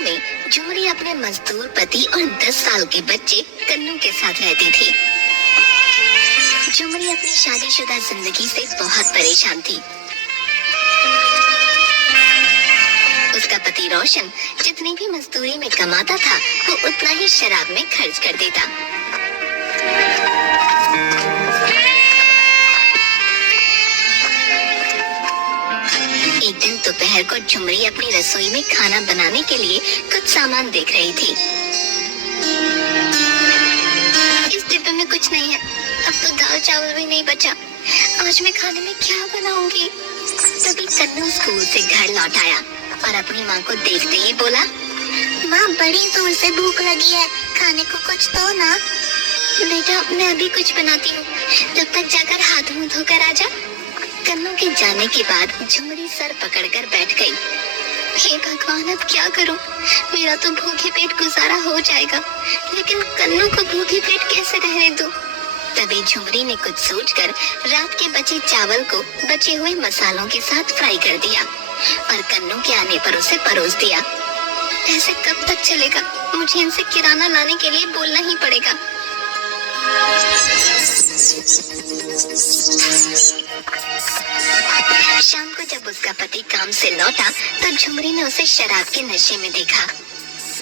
में झुमरी अपने मजदूर पति और 10 साल के बच्चे कन्नू के साथ रहती थी। झुमरी अपनी शादीशुदा जिंदगी से बहुत परेशान थी। उसका पति रोशन जितनी भी मजदूरी में कमाता था वो उतना ही शराब में खर्च कर देता। एक दिन दोपहर को झुमरी अपनी रसोई में खाना बनाने के लिए कुछ सामान देख रही थी। इस डिब्बे में कुछ नहीं है, अब तो दाल चावल भी नहीं बचा, आज मैं खाने में क्या बनाऊंगी? तभी कन्नू स्कूल से घर लौट आया और अपनी माँ को देखते ही बोला, माँ बड़ी जोर से भूख लगी है, खाने को कुछ दो ना। बेटा मैं अभी कुछ बनाती हूँ, जब तक जाकर हाथ मुंह धोकर आ जा। कन्नू के जाने के बाद झुमरी सर पकड़कर बैठ गई। हे भगवान अब क्या करूं? मेरा तो भूखे पेट गुजारा हो जाएगा, लेकिन कन्नू को भूखे पेट कैसे रहने दूं? तभी झुमरी ने कुछ सोचकर रात के बचे चावल को बचे हुए मसालों के साथ फ्राई कर दिया और कन्नू के आने पर उसे परोस दिया। ऐसे कब तक चलेगा? मुझे इनसे किराना लाने के लिए बोलना ही पड़ेगा। शाम को जब उसका पति काम से लौटा तो झुमरी ने उसे शराब के नशे में देखा।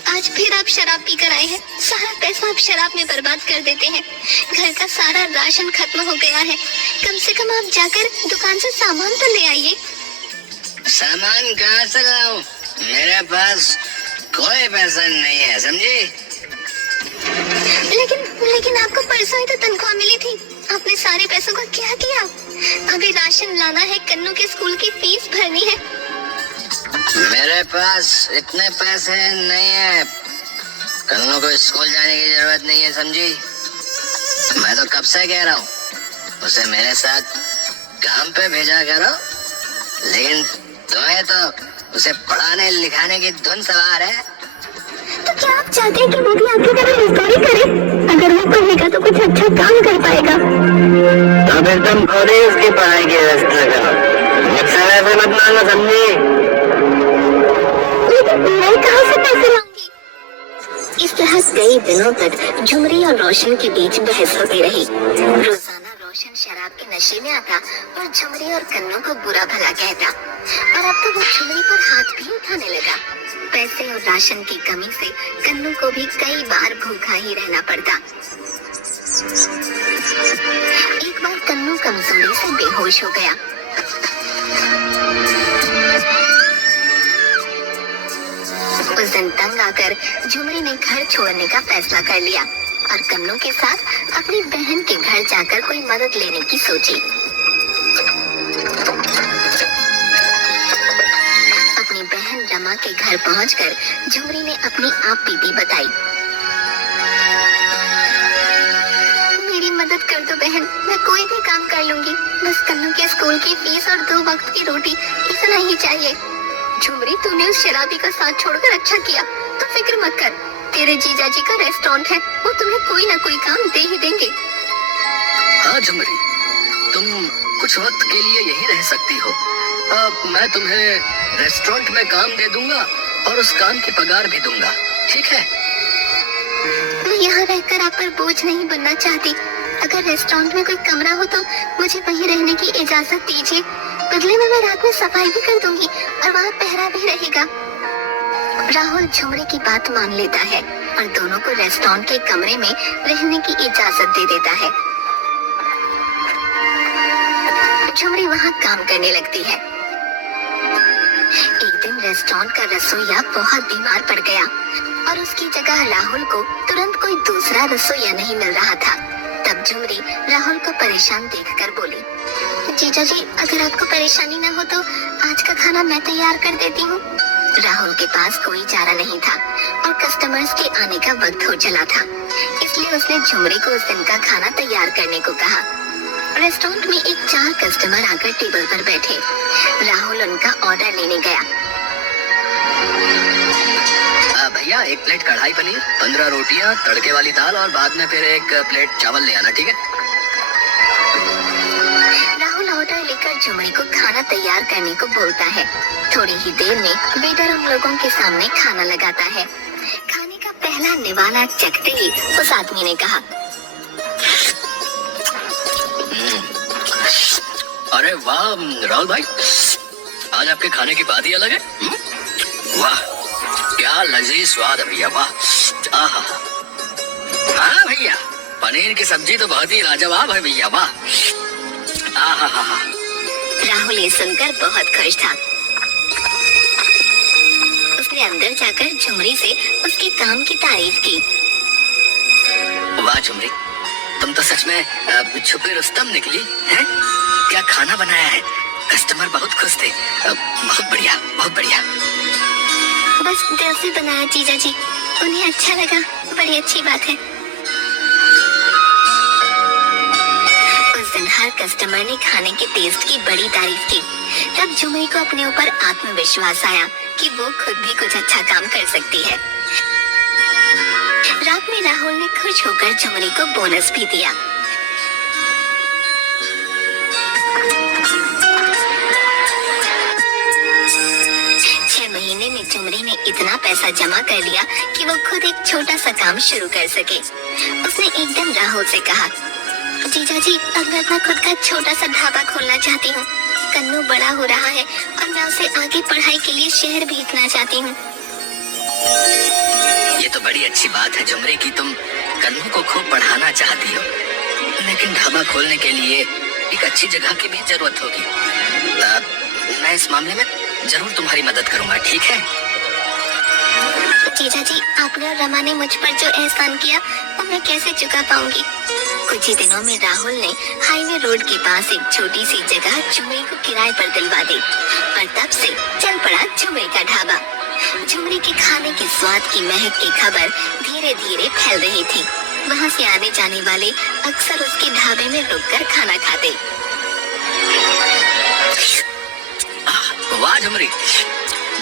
आज फिर आप शराब पीकर आए हैं, सारा पैसा आप शराब में बर्बाद कर देते हैं। घर का सारा राशन खत्म हो गया है, कम से कम आप जाकर दुकान से सामान तो ले आइए। सामान कहाँ से लाऊं? मेरे पास कोई पैसा नहीं है, समझी? लेकिन आपको परसों ही तो तनख्वाह मिली थी, आपने सारे पैसों का क्या किया? अभी राशन लाना है, कन्नू के स्कूल की फीस भरनी है। मेरे पास इतने पैसे नहीं है, कन्नू को स्कूल जाने की जरूरत नहीं है, समझी? मैं तो कब से कह रहा हूँ उसे मेरे साथ काम पे भेजा करो, लेकिन तुम्हें तो उसे पढ़ाने लिखाने की धुन सवार है। तो क्या आप चाहते हैं कि वो भी आपकी तरह मजदूरी करे? अगर वो पढ़ेगा तो कुछ अच्छा काम कर पाएगा। तो फिर तुम खुद ही उसकी पढ़ाई की व्यवस्था करो, मुझसे वैसे मत मांगो, समझी? लेकिन मैं कहाँ से पैसे लाऊंगी? इस तरह कई दिनों तक झुमरी और रोशन के बीच बहस होती रही। रोजाना रोशन शराब के नशे में आता और झुमरी और कन्नू को बुरा भला कहता, और अब तो वो झुमरी पर हाथ भी उठाने लगा। पैसे और राशन की कमी से कन्नू को भी कई बार भूखा ही रहना पड़ता। एक बार कन्नू कमजोरी से बेहोश हो गया। उस दिन तंग आकर झुमरी ने घर छोड़ने का फैसला कर लिया और कन्नू के साथ अपनी बहन के घर जाकर कोई मदद लेने की सोची। अपनी बहन रमा के घर पहुंचकर झुमरी ने अपनी आप बीती बताई। मेरी मदद कर दो बहन, मैं कोई भी काम कर लूंगी, बस कन्नू के स्कूल की फीस और 2 वक्त की रोटी, इतना ही चाहिए। झुमरी तूने उस शराबी का साथ छोड़कर अच्छा किया, तो फिक्र मत कर, तेरे जीजा जी का रेस्टोरेंट है, वो तुम्हें कोई ना कोई काम दे ही देंगे। हाँ झुमरी, तुम कुछ वक्त के लिए यहीं रह सकती हो। मैं तुम्हें रेस्टोरेंट में काम दे दूंगा और उस काम की पगार भी दूंगा, ठीक है? मैं यहाँ रहकर आप पर बोझ नहीं बनना चाहती। अगर रेस्टोरेंट में कोई कमरा हो तो मुझे वहीं रहने की इजाजत दीजिए। बदले में मैं रात में सफाई भी कर दूंगी और वहाँ पहरा भी रहेगा। राहुल झुमरी की बात मान लेता है और दोनों को रेस्टोरेंट के कमरे में रहने की इजाजत दे देता है। झुमरी वहाँ काम करने लगती है। एक दिन रेस्टोरेंट का रसोइया बहुत बीमार पड़ गया और उसकी जगह राहुल को तुरंत कोई दूसरा रसोइया नहीं मिल रहा था। तब झुमरी राहुल को परेशान देखकर बोली, जीजा जी अगर आपको परेशानी न हो तो आज का खाना मैं तैयार कर देती हूँ। राहुल के पास कोई चारा नहीं था और कस्टमर्स के आने का वक्त हो चला था, इसलिए उसने झुमरी को उस दिन का खाना तैयार करने को कहा। रेस्टोरेंट में एक 4 कस्टमर आकर टेबल पर बैठे। राहुल उनका ऑर्डर लेने गया। भैया 1 प्लेट कढ़ाई पनीर, 15 रोटियां, तड़के वाली दाल और बाद में फिर 1 प्लेट चावल ले आना, ठीक है? राहुल ऑर्डर देखकर झुमरी को खाना तैयार करने को बोलता है। थोड़ी ही देर में वेटर उन लोगों के सामने खाना लगाता है। खाने का पहला निवाला चखते ही उस आदमी ने कहा, अरे वाह राहुल भाई, आज आपके खाने की बात ही अलग है। वाह क्या लजीज स्वाद है भैया, वाह। आहा, हाँ भैया, पनीर की सब्जी तो बहुत ही लाजवाब है भैया, वाह। आहा। राहुल ये सुनकर बहुत खुश था। उसने अंदर जाकर झुमरी से उसके काम की तारीफ की। वाह झुमरी, तुम तो सच में छुपे रुस्तम निकली हैं? क्या खाना बनाया है, कस्टमर बहुत खुश थे। बहुत बढ़िया, बहुत बढ़िया। बस दिल से बनाया जीजा जी, उन्हें अच्छा लगा, बड़ी अच्छी बात है। उस दिन हर कस्टमर ने खाने के टेस्ट की बड़ी तारीफ की। तब झुमरी को अपने ऊपर आत्मविश्वास आया कि वो खुद भी कुछ अच्छा काम कर सकती है। रात में राहुल ने खुश होकर झुमरी को बोनस भी दिया। महीने में झुमरी ने इतना पैसा जमा कर लिया कि वो खुद एक छोटा सा काम शुरू कर सके। उसने एक दिन राहुल से कहा, जीजा जी, अब मैं अपना खुद का छोटा सा ढाबा खोलना चाहती हूँ। कन्नू बड़ा हो रहा है और मैं उसे आगे पढ़ाई के लिए शहर भेजना चाहती हूँ। ये तो बड़ी अच्छी बात है झुमरी की तुम कन्नू को खूब पढ़ाना चाहती हो, लेकिन ढाबा खोलने के लिए एक अच्छी जगह की भी जरूरत होगी। मैं इस मामले में जरूर तुम्हारी मदद करूंगा, ठीक है? जीजा जी, आपने और रमा ने मुझ पर जो एहसान किया वो मैं कैसे चुका पाऊंगी। कुछ ही दिनों में राहुल ने हाईवे रोड के पास एक छोटी सी जगह झुमरी को किराए पर दिलवा दी और तब से चल पड़ा झुमरी का ढाबा। झुमरी के खाने के स्वाद की महक की खबर धीरे धीरे फैल रही थी। वहाँ से आने जाने वाले अक्सर उसके ढाबे में रुककर खाना खाते। वाह झुमरी,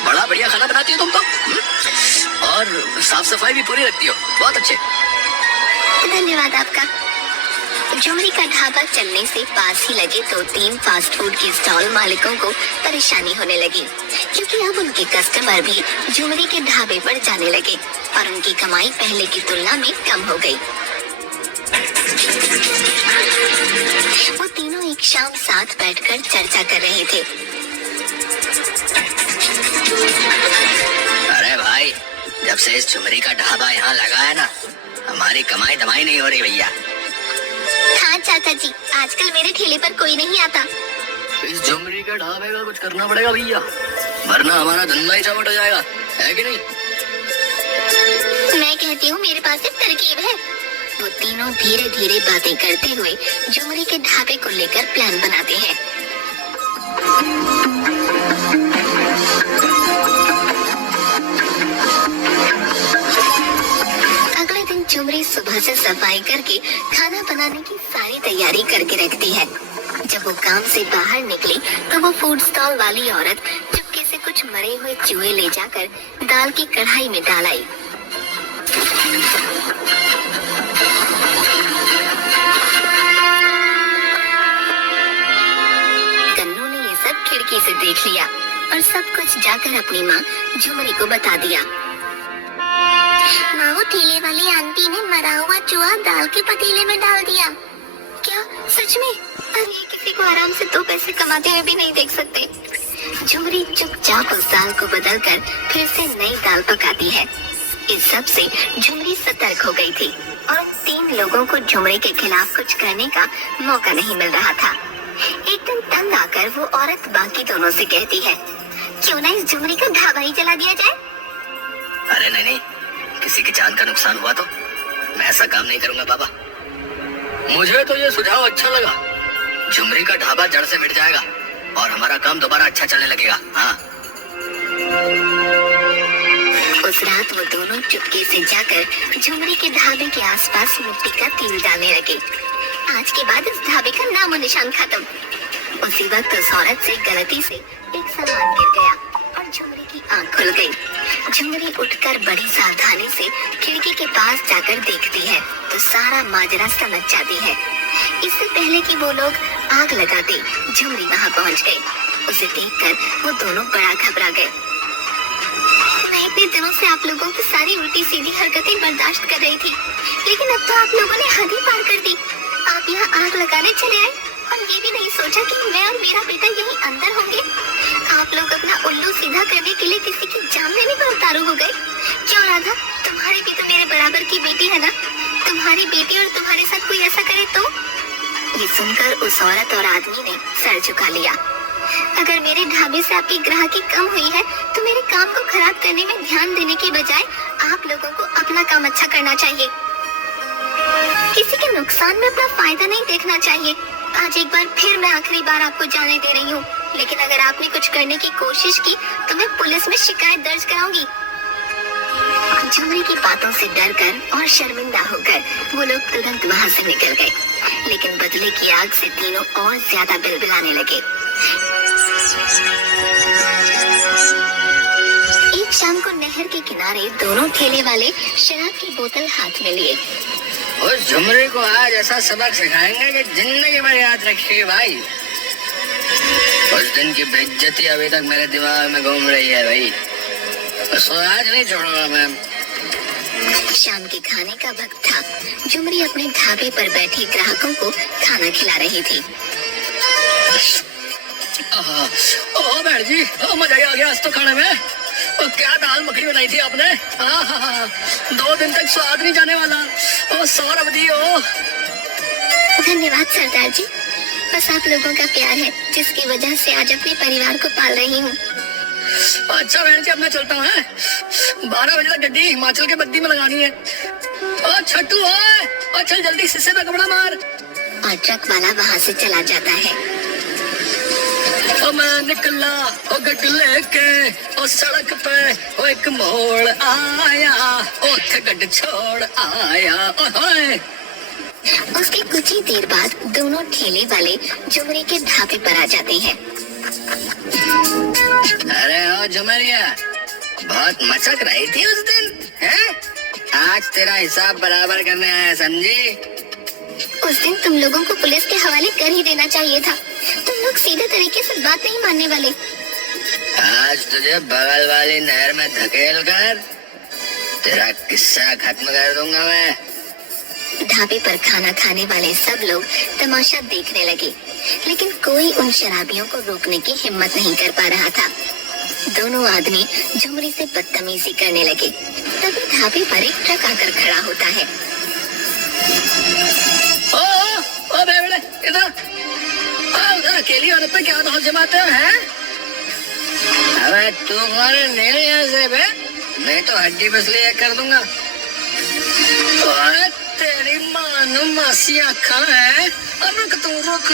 बड़ा बढ़िया खाना बनाती हो तुम तो, और साफ सफाई भी पूरी रखती हो, बहुत अच्छे। धन्यवाद आपका। झुमरी का ढाबा चलने से पास ही लगे 2-3 फास्ट फूड के स्टॉल मालिकों को परेशानी होने लगी, क्योंकि अब उनके कस्टमर भी झुमरी के ढाबे पर जाने लगे और उनकी कमाई पहले की तुलना में कम हो गई। वो तीनों एक शाम साथ बैठकर चर्चा कर रहे थे। अरे भाई, जब से इस झुमरी का ढाबा यहाँ लगा है ना, हमारी कमाई दमाई नहीं हो रही भैया। हाँ चाचा जी, आजकल मेरे ठेले पर कोई नहीं आता। इस झुमरी के ढाबे का कुछ करना पड़ेगा भैया, वरना हमारा धंधा ही चौपट हो जाएगा, है कि नहीं? मैं कहती हूँ मेरे पास एक तरकीब है। वो तीनों धीरे धीरे बातें करते हुए झुमरी के ढाबे को लेकर प्लान बनाते हैं। अगले दिन झुमरी सुबह से सफाई करके खाना बनाने की सारी तैयारी करके रखती है। जब वो काम से बाहर निकली तो वो फूड स्टॉल वाली औरत चुपके से कुछ मरे हुए चूहे ले जाकर दाल की कढ़ाई में डाल आई। कन्नू ने ये सब खिड़की से देख लिया और सब कुछ जाकर अपनी माँ झुमरी को बता दिया। माँ, वो ठेले वाली आंटी ने मरा हुआ चूहा दाल के पतीले में डाल दिया। क्या सच में? अरे किसी को आराम से 2 पैसे कमाते हुए भी नहीं देख सकते। झुमरी चुपचाप उस दाल को बदलकर फिर से नई दाल पकाती है। इस सब से झुमरी सतर्क हो गई थी और 3 लोगों को झुमरी के खिलाफ कुछ करने का मौका नहीं मिल रहा था। एक दिन तंग आकर वो औरत बाकी दोनों से कहती है, क्यों ना इस झुमरी का ढाबा ही जला दिया जाए? अरे नहीं, किसी की जान का नुकसान हुआ तो मैं ऐसा काम नहीं करूंगा बाबा। मुझे तो ये सुझाव अच्छा लगा। झुमरी का ढाबा जड़ से मिट जाएगा और हमारा काम दोबारा अच्छा चलने लगेगा। हाँ। उस रात वो दोनों चुपके से जाकर झुमरी के ढाबे के आसपास मिट्टी का तेल डालने लगे। आज के बाद इस ढाबे का नामो निशान खत्म। उसी वक्त उस औरत से गलती से एक सामान गिर गया और झुमरी की आंख खुल गई। झुमरी उठकर बड़ी सावधानी से खिड़की के पास जाकर देखती है तो सारा माजरा समझ जाती है। इससे पहले कि वो लोग आग लगाते झुमरी वहां पहुंच गई। उसे देखकर वो दोनों बड़ा घबरा गए। मैं इतने दिनों से आप लोगों की सारी उल्टी सीधी हरकतें बर्दाश्त कर रही थी, लेकिन अब तो आप लोगों ने हद ही पार कर दी। आप यहाँ आग लगाने चले आए और ये भी नहीं सोचा कि मैं और मेरा बेटा यहीं अंदर होंगे। आप लोग अपना उल्लू सीधा करने के लिए किसी की जान लेने पर उतारू हो गए। क्यों राधा, तुम्हारी भी तो मेरे बराबर की बेटी है ना? तुम्हारी बेटी और तुम्हारे साथ कोई ऐसा करे तो? ये सुनकर उस औरत और आदमी ने सर झुका लिया। अगर मेरे ढाबे से आपकी ग्राहकी कम हुई है तो मेरे काम को खराब करने में ध्यान देने के बजाय आप लोगों को अपना काम अच्छा करना चाहिए। किसी के नुकसान में अपना फायदा नहीं देखना चाहिए। आज एक बार फिर मैं आखिरी बार आपको जाने दे रही हूँ, लेकिन अगर आपने कुछ करने की कोशिश की तो मैं पुलिस में शिकायत दर्ज कराऊंगी। झुमरी की बातों से डरकर और शर्मिंदा होकर वो लोग तुरंत वहाँ से निकल गए, लेकिन बदले की आग से तीनों और ज्यादा बिलबिलाने लगे। एक शाम को नहर के किनारे दोनों ठेले वाले शराब की बोतल हाथ में लिए। उस झुमरी को आज ऐसा सबक सिखाएंगे कि जिंदगी भर याद रखिए भाई। उस दिन की बेइज्जती अभी तक मेरे दिमाग में घूम रही है भाई। बस आज नहीं छोड़ूंगा मैं। शाम के खाने का वक्त था। झुमरी अपने ढाबे पर बैठे ग्राहकों को खाना खिला रही थी। ओह बहन जी, मजा ही आ गया आज तो खाने में। और क्या दाल मखनी बनाई थी आपने? 2 दिन तक स्वाद नहीं जाने वाला। ओ सौरभ जी, ओ धन्यवाद सरदार जी। बस आप लोगों का प्यार है जिसकी वजह से आज अपने परिवार को पाल रही हूँ। अच्छा बहन जी, अब मैं चलता हूँ। 12 बजे तक गड्डी हिमाचल के बद्दी में लगानी है। ओ छट्टू, ओ चल जल्दी शीशे पे कपड़ा मार। और ट्रक वाला वहाँ से चला जाता है। ओ मैं निकला ओ गड्डी लेके ओ सड़क पे ओ एक मोड़ आया, ओथे गड्डी छोड़ आया। ओए उसके कुछ ही देर बाद दोनों ठेले वाले झुमरी के ढाबे पर आ जाते हैं। अरे ओ झुमरिया, बहुत मचक रही थी उस दिन, हैं? आज तेरा हिसाब बराबर करने आया, समझी? उस दिन तुम लोगों को पुलिस के हवाले कर ही देना चाहिए था। तुम लोग सीधे तरीके से बात नहीं मानने वाले। आज तुझे बगल वाली नहर में धकेल कर तेरा किस्सा खत्म कर दूंगा मैं। ढाबे पर खाना खाने वाले सब लोग तमाशा देखने लगे, लेकिन कोई उन शराबियों को रोकने की हिम्मत नहीं कर पा रहा था। दोनों आदमी झुमरी से बदतमीजी करने लगे। तभी ढाबे पर एक ट्रक आकर खड़ा होता है। ओ बेवड़े, इधर उधर अकेली औरत पे क्या धौल जमाते हो, हैं? अबे तू कौन है मेरे यहाँ से बे? मैं तो हड्डी बसली एक कर दूंगा। ओए तेरी मानो मासी आँखा है। अब रुक तू, रुक।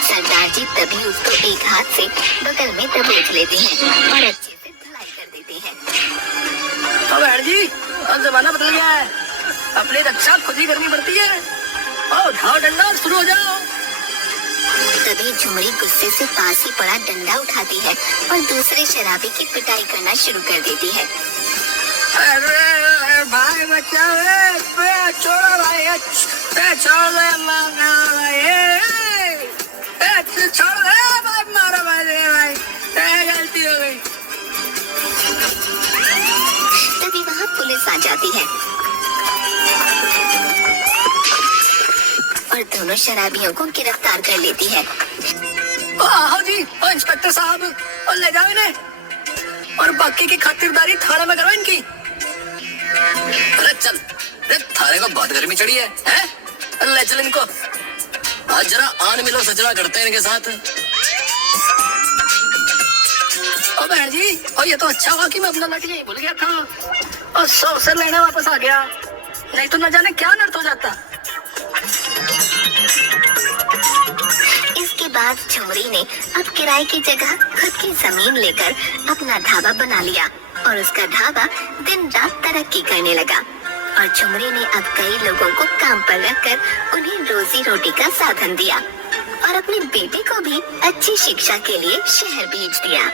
सरदार जी तभी उसको एक हाथ से बगल में दबोच लेते हैं और अच्छे से धुलाई कर देते हैं। ओ बहन जी, अब जमाना बदल गया है। अपनी रक्षा खुद ही करनी पड़ती है। और उठाओ डंडा और शुरू हो जाओ। तभी झुमरी गुस्से से पास ही पड़ा डंडा उठाती है और दूसरे शराबी की पिटाई करना शुरू कर देती है। अरे भाई बचाओ, छोड़ो भाई, छोड़ दे भाई, छोड़ दे भाई, मारो भाई, गलती हो गई। तभी वहाँ पुलिस आ जाती है और दोनों शराबियों को गिरफ्तार कर लेती है। आओ जी, ओ इंस्पेक्टर साहब, और ले जाओ इन्हें और बाकी की खातिरदारी थाने में करो इनकी। अरे चल, अरे थाने को बहुत गर्मी चढ़ी है, हैं? ले चल इनको। आज जरा आन मिलो सजरा करते हैं इनके साथ। ओ बहन जी, और ये तो अच्छा हुआ कि मैं अपना लट यही भूल गया था और 100 से लेने वापस आ गया, नहीं तो न जाने क्या नर्त हो जाता। इसके बाद झुमरी ने अब किराए की जगह खुद की जमीन लेकर अपना ढाबा बना लिया और उसका ढाबा दिन रात तरक्की करने लगा। और झुमरी ने अब कई लोगों को काम पर रखकर उन्हें रोजी रोटी का साधन दिया और अपने बेटे को भी अच्छी शिक्षा के लिए शहर भेज दिया।